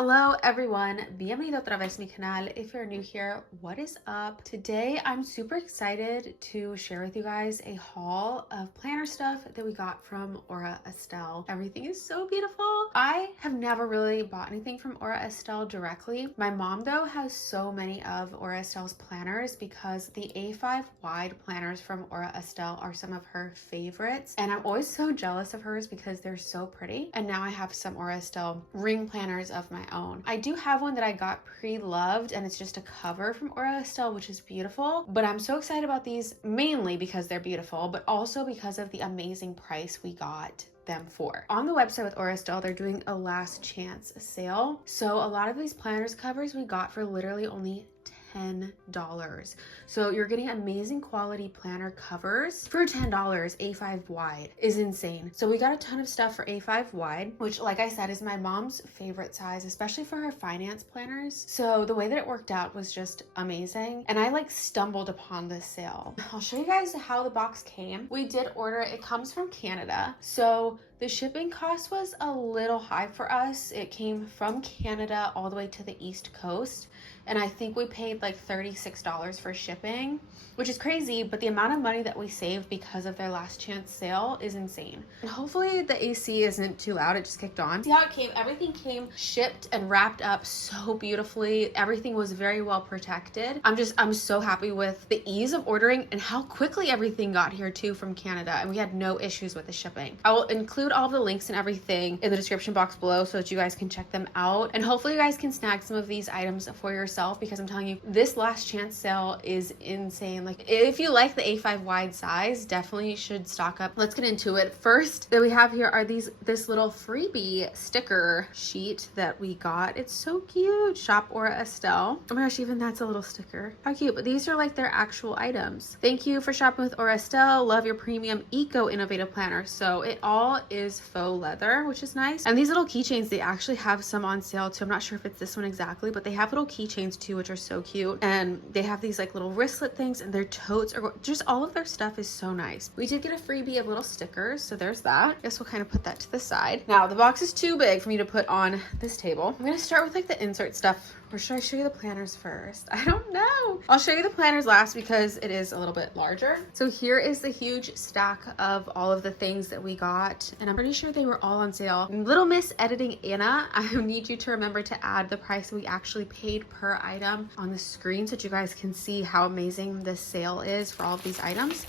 Hello everyone, bienvenido otra vez a mi canal. If you're new here, what is up? Today I'm super excited to share with you guys a haul of planner stuff that we got from Aura Estelle. Everything is so beautiful. I have never really bought anything from Aura Estelle directly. My mom though has so many of Aura Estelle's planners because the A5 wide planners from Aura Estelle are some of her favorites, and I'm always so jealous of hers because they're so pretty. And now I have some Aura Estelle ring planners of my own. I do have one that I got pre-loved and it's just a cover from Aura Estelle, which is beautiful, but I'm so excited about these mainly because they're beautiful, but also because of the amazing price we got them for. On the website with Aura Estelle, they're doing a last chance sale. So a lot of these planners covers we got for literally only $10. So you're getting amazing quality planner covers for $10. A5 wide is insane. So we got a ton of stuff for A5 wide, which like I said is my mom's favorite size, especially for her finance planners. So the way that it worked out was just amazing, and I like stumbled upon this sale. I'll show you guys how the box came. We did order it. It comes from Canada, so the shipping cost was a little high for us. It came from Canada all the way to the East Coast, and I think we paid like $36 for shipping, which is crazy, but the amount of money that we saved because of their last chance sale is insane. And hopefully the AC isn't too loud, it just kicked on. See how it came? Everything came shipped and wrapped up so beautifully. Everything was very well protected. I'm so happy with the ease of ordering and how quickly everything got here too from Canada, and we had no issues with the shipping. I will include all of the links and everything in the description box below so that you guys can check them out, and hopefully you guys can snag some of these items for yourself, because I'm telling you, this last chance sale is insane. Like, if you like the A5 wide size, definitely should stock up. Let's get into it. First that we have here are this little freebie sticker sheet that we got. It's so cute. Shop Aura Estelle. Oh my gosh, even that's a little sticker. How cute. But these are like their actual items. Thank you for shopping with Aura Estelle. Love your premium eco innovative planner. So it all is faux leather, which is nice. And these little keychains, they actually have some on sale too. I'm not sure if it's this one exactly, but they have little keychains too, which are so cute. And they have these like little wristlet things, and their totes are just, all of their stuff is so nice. We did get a freebie of little stickers, so there's that. I guess we'll kind of put that to the side. Now the box is too big for me to put on this table. I'm gonna start with like the insert stuff, or should I show you the planners first? I don't know. I'll show you the planners last because it is a little bit larger. So here is the huge stack of all of the things that we got, and I'm pretty sure they were all on sale. Little Miss Editing Anna, I need you to remember to add the price we actually paid per item on the screen so that you guys can see how amazing this sale is for all of these items.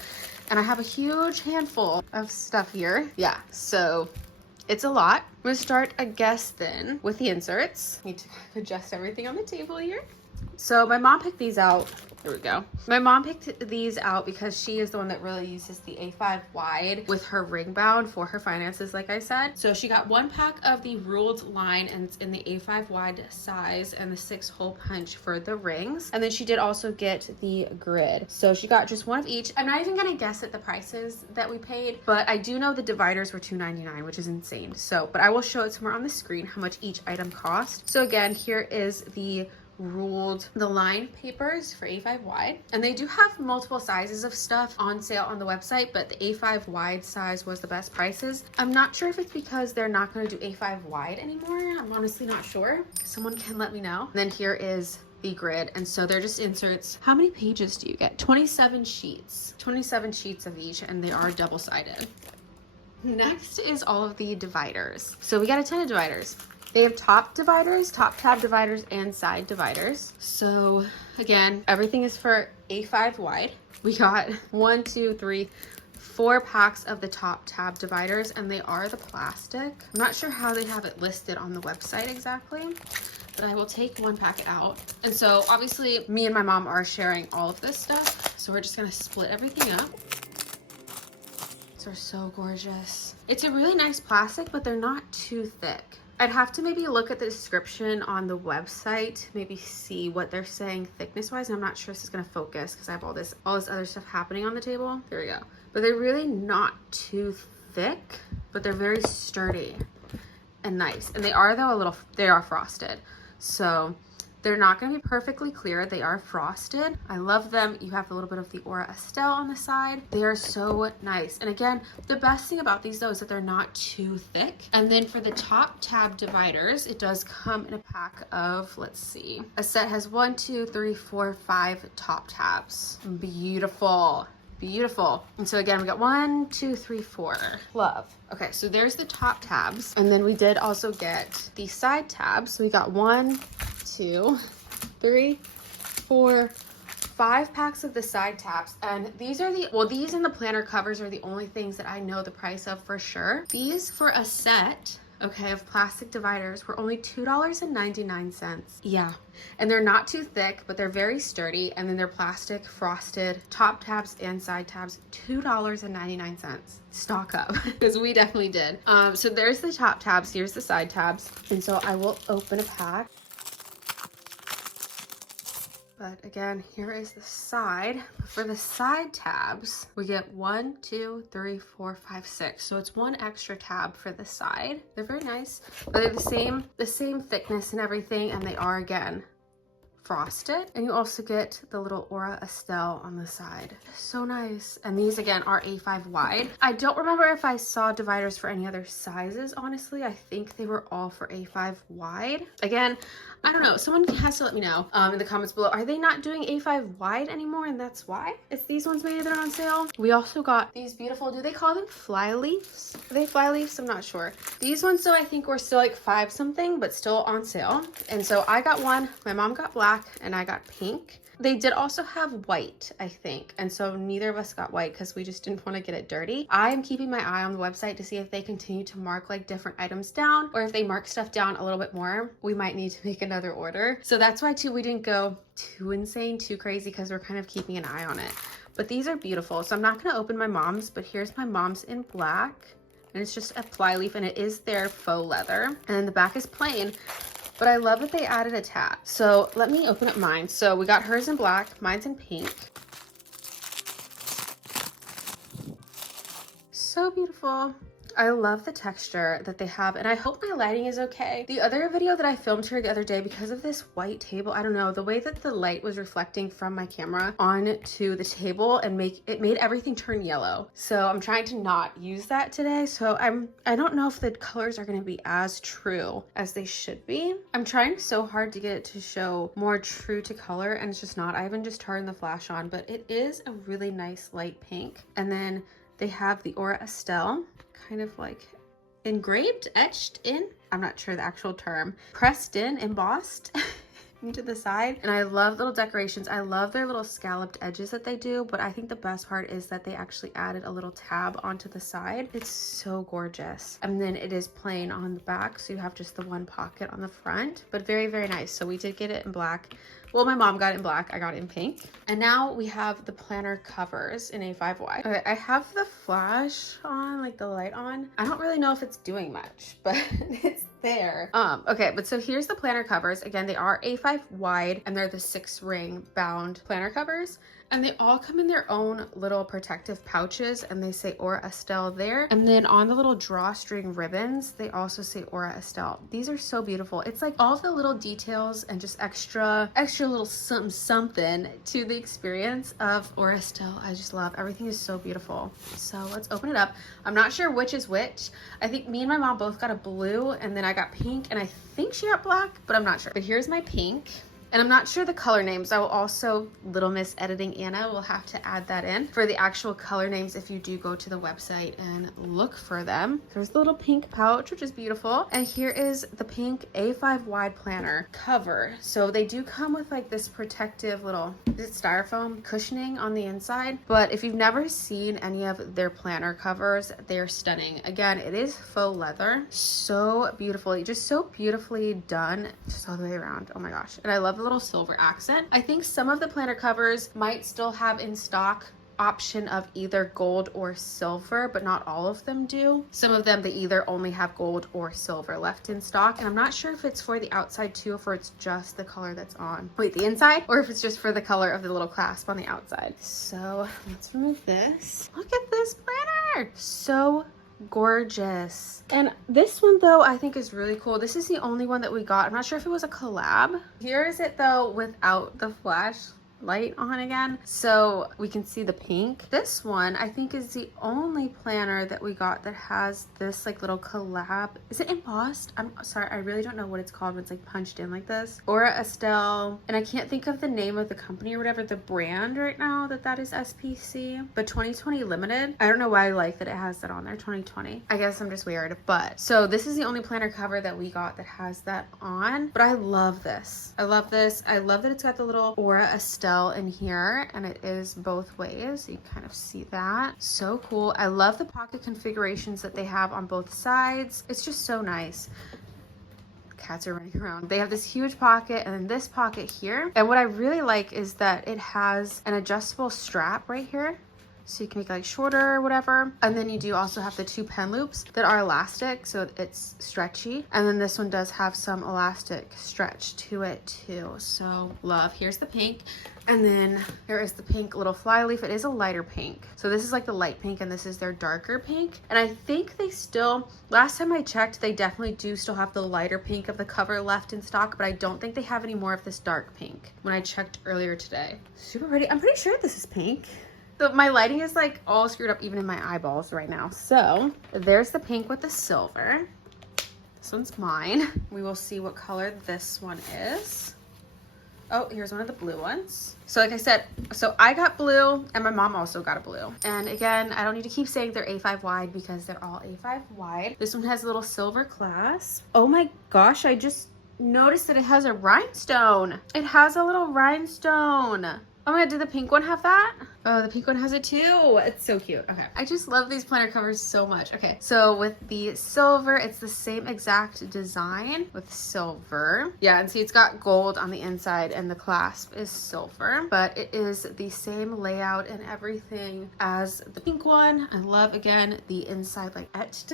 And I have a huge handful of stuff here. Yeah, so it's a lot. I'm gonna start, I guess, then with the inserts. Need to adjust everything on the table here. So my mom picked these out. There we go. My mom picked these out because she is the one that really uses the A5 wide with her ring bound for her finances, like I said. So she got one pack of the ruled line, and it's in the A5 wide size, and the 6-hole punch for the rings. And then she did also get the grid. So she got just one of each. I'm not even gonna guess at the prices that we paid, but I do know the dividers were $2.99, which is insane. So, but I will show it somewhere on the screen how much each item cost. So again, here is the line papers for A5 wide, and they do have multiple sizes of stuff on sale on the website, but the A5 wide size was the best prices. I'm not sure if it's because they're not going to do A5 wide anymore. I'm honestly not sure. Someone can let me know. And then here is the grid, and so they're just inserts. How many pages do you get? 27 sheets. 27 sheets of each, and they are double-sided. Next is all of the dividers. So we got a ton of dividers. They have top dividers, top tab dividers, and side dividers. So again, everything is for A5 wide. We got 1, 2, 3, 4 packs of the top tab dividers, and they are the plastic. I'm not sure how they have it listed on the website exactly, but I will take one packet out. And so obviously me and my mom are sharing all of this stuff, so we're just gonna split everything up. These are so gorgeous. It's a really nice plastic, but they're not too thick. I'd have to maybe look at the description on the website, maybe see what they're saying thickness wise. And I'm not sure this is gonna focus because I have all this other stuff happening on the table. There we go. But they're really not too thick, but they're very sturdy and nice. And they are though they are frosted. So They're not going to be perfectly clear. They are frosted. I love them. You have a little bit of the Aura Estelle on the side. They are so nice. And again, the best thing about these though is that they're not too thick. And then for the top tab dividers, it does come in a pack of, let's see, a set has 1, 2, 3, 4, 5 top tabs. Beautiful. Beautiful. And so again, we got 1, 2, 3, 4. Love. Okay, so there's the top tabs. And then we did also get the side tabs. So we got 1, 2, 3, 4, 5 packs of the side tabs. And these are these and the planner covers are the only things that I know the price of for sure. These for a set, okay, of plastic dividers were only $2.99. Yeah, and they're not too thick, but they're very sturdy. And then they're plastic frosted top tabs and side tabs, $2.99. Stock up, because we definitely did. So there's the top tabs, here's the side tabs. And so I will open a pack. But again, here is the side. For the side tabs, we get 1, 2, 3, 4, 5, 6. So it's 1 extra tab for the side. They're very nice, but they're the same thickness and everything, and they are again frosted. And you also get the little Aura Estelle on the side. So nice. And these again are A5 wide. I don't remember if I saw dividers for any other sizes, honestly. I think they were all for A5 wide. Again, I don't know. Someone has to let me know in the comments below. Are they not doing A5 wide anymore and that's why? It's these ones maybe that are on sale. We also got these beautiful, do they call them fly leaves? Are they fly leaves? I'm not sure. These ones though I think were still like 5 something, but still on sale. And so I got one, my mom got black, and I got pink. They did also have white, I think. And so neither of us got white because we just didn't want to get it dirty. I am keeping my eye on the website to see if they continue to mark like different items down, or if they mark stuff down a little bit more, we might need to make another order. So that's why too, we didn't go too insane, too crazy, because we're kind of keeping an eye on it. But these are beautiful. So I'm not going to open my mom's, but here's my mom's in black. And it's just a fly leaf, and it is their faux leather. And then the back is plain. But I love that they added a tab. So let me open up mine. So we got hers in black, mine's in pink. So beautiful. I love the texture that they have, and I hope my lighting is okay. The other video that I filmed here the other day, because of this white table, I don't know, the way that the light was reflecting from my camera onto the table and it made everything turn yellow. So I'm trying to not use that today. So I don't know if the colors are going to be as true as they should be. I'm trying so hard to get it to show more true to color, and it's just not. I haven't just turned the flash on, but it is a really nice light pink. And then they have the Aura Estelle, kind of like engraved, etched in, I'm not sure the actual term, pressed in, embossed into the side. And I love little decorations. I love their little scalloped edges that they do, but I think the best part is that they actually added a little tab onto the side. It's so gorgeous. And then it is plain on the back, so you have just the one pocket on the front, but very, very nice. So we did get it in black. Well, my mom got it in black, I got it in pink. And now we have the planner covers in A5 wide. Okay, I have the flash on, like the light on. I don't really know if it's doing much, but it's there. Okay, but so here's the planner covers. Again, they are A5 wide, and they're the 6-ring bound planner covers. And they all come in their own little protective pouches, and they say Aura Estelle there. And then on the little drawstring ribbons, they also say Aura Estelle. These are so beautiful. It's like all the little details and just extra little something to the experience of Aura Estelle. I just love, everything is so beautiful. So let's open it up. I'm not sure which is which. I think me and my mom both got a blue, and then I got pink, and I think she got black, but I'm not sure. But here's my pink. And I'm not sure the color names. I will also, Little Miss Editing Anna will have to add that in for the actual color names if you do go to the website and look for them. There's the little pink pouch, which is beautiful. And here is the pink A5 wide planner cover. So they do come with like this protective little, is it styrofoam cushioning on the inside? But if you've never seen any of their planner covers, they're stunning. Again, it is faux leather. So beautifully, just so beautifully done, just all the way around. Oh my gosh. And I love the little silver accent. I think some of the planner covers might still have in stock option of either gold or silver, but not all of them do. Some of them, they either only have gold or silver left in stock, and I'm not sure if it's for the outside too, or if it's just the color that's on, wait, the inside, or if it's just for the color of the little clasp on the outside. So let's remove this. Look at this planner, so Gorgeous. And this one though, I think is really cool. This is the only one that we got. I'm not sure if it was a collab. Here is it though without the flash light on again, so we can see the pink. This one I think is the only planner that we got that has this like little collab. Is it embossed? I'm sorry, I really don't know what it's called when it's like punched in like this. Aura Estelle, and I can't think of the name of the company or whatever, the brand right now that is SPC, but 2020 limited. I don't know why I like that it has that on there, 2020. I guess I'm just weird, but so this is the only planner cover that we got that has that on, but I love this. I love this. I love that it's got the little Aura Estelle in here, and it is both ways. You kind of see that. So cool. I love the pocket configurations that they have on both sides. It's just so nice. Cats are running around. They have this huge pocket and then this pocket here. And what I really like is that it has an adjustable strap right here. So you can make it like shorter or whatever. And then you do also have the 2 pen loops that are elastic, so it's stretchy. And then this one does have some elastic stretch to it too. So love. Here's the pink. And then there is the pink little fly leaf. It is a lighter pink. So this is like the light pink and this is their darker pink. And I think they still, last time I checked, they definitely do still have the lighter pink of the cover left in stock, but I don't think they have any more of this dark pink when I checked earlier today. Super pretty. I'm pretty sure this is pink. So my lighting is like all screwed up even in my eyeballs right now. So there's the pink with the silver. This one's mine. We will see what color this one is. Oh, here's one of the blue ones. So like I said, so I got blue and my mom also got a blue. And again, I don't need to keep saying they're A5 wide because they're all A5 wide. This one has a little silver clasp. Oh my gosh, I just noticed that it has a rhinestone. It has a little rhinestone. Oh my god, did the pink one have that? Oh, the pink one has it too. It's so cute. Okay. I just love these planner covers so much. Okay, so with the silver, it's the same exact design with silver. Yeah, and see it's got gold on the inside and the clasp is silver, but it is the same layout and everything as the pink one. I love, again, the inside like etched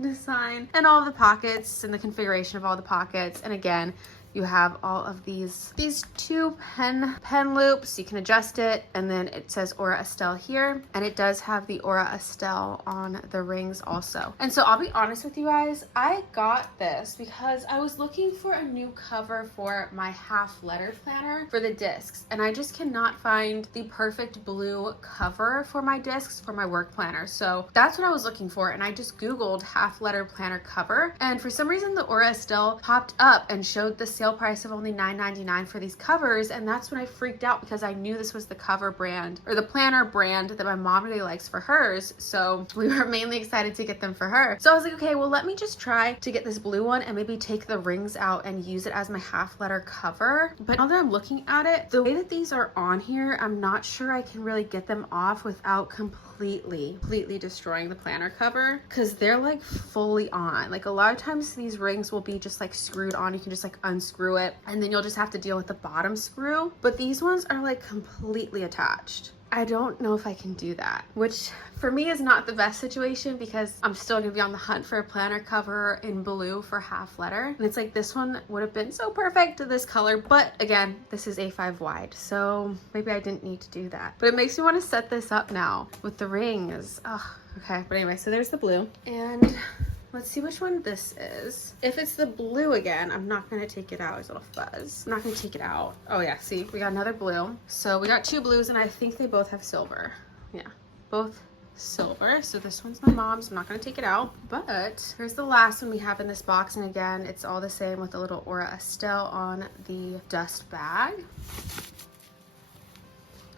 design and all of the pockets and the configuration of all the pockets. And again, you have all of these 2 pen loops. You can adjust it, and then it says Aura Estelle here, and it does have the Aura Estelle on the rings also. And so I'll be honest with you guys, I got this because I was looking for a new cover for my half letter planner for the discs, and I just cannot find the perfect blue cover for my discs for my work planner. So that's what I was looking for, and I just Googled half letter planner cover, and for some reason the Aura Estelle popped up and showed the sale price of only $9.99 for these covers, and that's when I freaked out because I knew this was the cover brand or the planner brand that my mom really likes for hers, so we were mainly excited to get them for her. So I was like, okay, well, let me just try to get this blue one and maybe take the rings out and use it as my half letter cover. But now that I'm looking at it, the way that these are on here, I'm not sure I can really get them off without completely destroying the planner cover, because they're like fully on. Like a lot of times these rings will be just like screwed on. You can just like unscrew it and then you'll just have to deal with the bottom screw, but these ones are like completely attached. I don't know if I can do that, which for me is not the best situation because I'm still gonna be on the hunt for a planner cover in blue for half letter, and it's like this one would have been so perfect to this color, but again, this is A5 wide, so maybe I didn't need to do that. But it makes me want to set this up now with the rings. Oh, okay. But anyway, so there's the blue, and let's see which one this is. If it's the blue again, I'm not gonna take it out. There's a little fuzz. I'm not gonna take it out. Oh yeah, see, we got another blue. So we got 2 blues and I think they both have silver. Yeah, both silver. So this one's my mom's. I'm not gonna take it out. But here's the last one we have in this box. And again, it's all the same with the little Aura Estelle on the dust bag.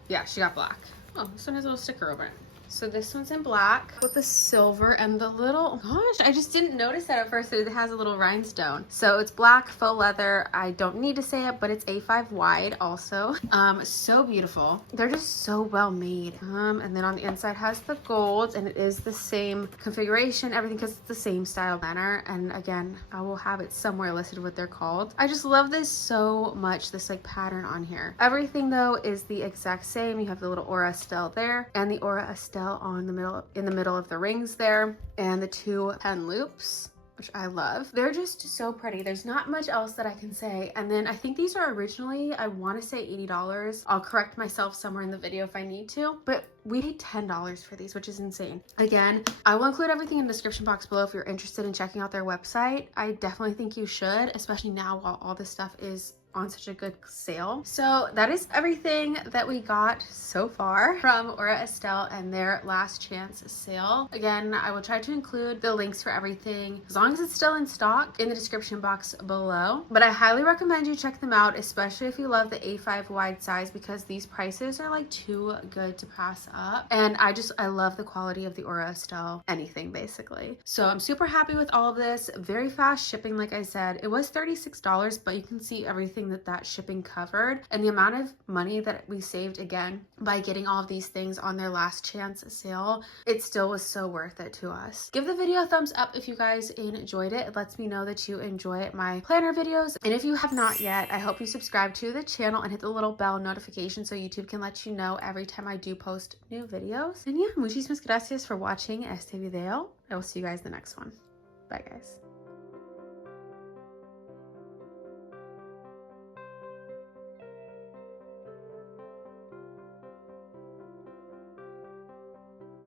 Yeah, she got black. Oh, this one has a little sticker over it. So this one's in black with the silver and the little, gosh, I just didn't notice that at first. It has a little rhinestone. So it's black faux leather. I don't need to say it, but it's A5 wide also. So beautiful. They're just so well made. And then on the inside has the gold, and it is the same configuration, everything, because it's the same style planner. And again, I will have it somewhere listed what they're called. I just love this so much, this like pattern on here. Everything though is the exact same. You have the little Aura Estelle there and the Aura Estelle on the middle, in the middle of the rings there, and the 2 pen loops, which I love. They're just so pretty. There's not much else that I can say. And then I think these are originally, I want to say $80. I'll correct myself somewhere in the video if I need to, but we paid $10 for these, which is insane. Again, I will include everything in the description box below if you're interested in checking out their website. I definitely think you should, especially now while all this stuff is on such a good sale. So that is everything that we got so far from Aura Estelle and their last chance sale. Again, I will try to include the links for everything as long as it's still in stock in the description box below. But I highly recommend you check them out, especially if you love the A5 wide size, because these prices are like too good to pass up. And I love the quality of the Aura Estelle anything basically. So I'm super happy with all of this. Very fast shipping, like I said. It was $36, but you can see everything that shipping covered and the amount of money that we saved again by getting all of these things on their last chance sale. It still was so worth it to us. Give the video a thumbs up if you guys enjoyed it. It lets me know that you enjoy my planner videos. And if you have not yet, I hope you subscribe to the channel and hit the little bell notification so YouTube can let you know every time I do post new videos. And yeah, muchísimas gracias for watching este video. I will see you guys in the next one. Bye guys.